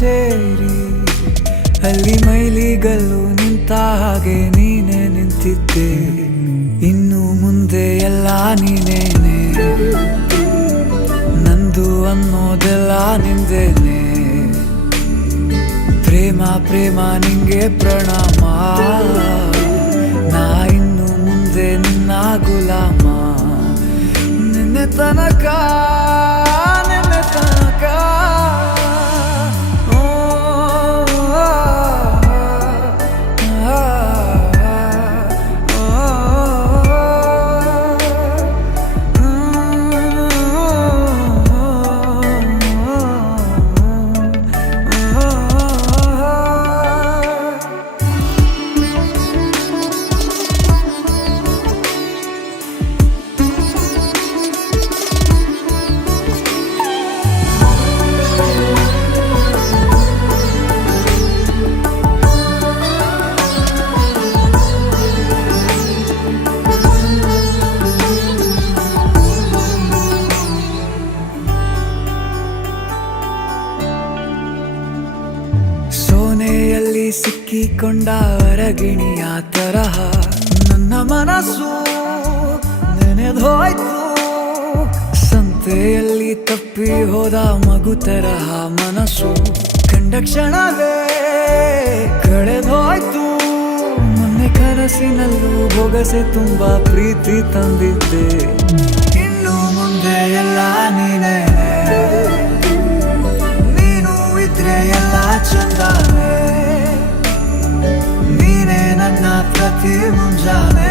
ಸೇರಿ ಅಲ್ಲಿ ಮೈಲಿಗಲ್ಲು ನಿಂತ ಹಾಗೆ ನೀನೆ ನಿಂತಿದ್ದೆ. ಇನ್ನು ಮುಂದೆ ಎಲ್ಲ ನೀನೇನೆ, ನಂದು ಅನ್ನೋದೆಲ್ಲ ನಿಂದೇನೆ. ಪ್ರೇಮ ಪ್ರೇಮ ನಿಂಗೆ ಪ್ರಣಾಮ, ನಾ ಇನ್ನು ಮುಂದೆ ನಿನ್ನ ಗುಲಾಮ. ನಿನ್ನೆ ತನಕ ನಿನ್ನೆ ತನಕ ಸೋನೆಯಲ್ಲಿ ಸಿಕ್ಕಿಕೊಂಡ ಹೊರಗಿಣಿಯ ತರಹ ನನ್ನ ಮನಸ್ಸು ನೆನೆದೋಯ್ತು. ಸಂತೆಯಲ್ಲಿ ತಪ್ಪಿ ಹೋದ ಮಗು ತರಹ ಮನಸ್ಸು ಕಂಡ ಕ್ಷಣವೇ ಕಳೆದೋಯ್ತು. ಮೊನ್ನೆ ಕನಸಿನಲ್ಲೂ ಬೊಗಸೆ ತುಂಬಾ ಪ್ರೀತಿ ತಂದಿದ್ದೆ. ಇನ್ನು ಮುಂದೆ ಎಲ್ಲ ನೀನೇ, ನೀನು ಇದ್ರೆ ಎಲ್ಲ ಚಂದಾನೆ. ನೀನೇ ನನ್ನ ಪ್ರತಿ ಮುಂಜಾನೆ.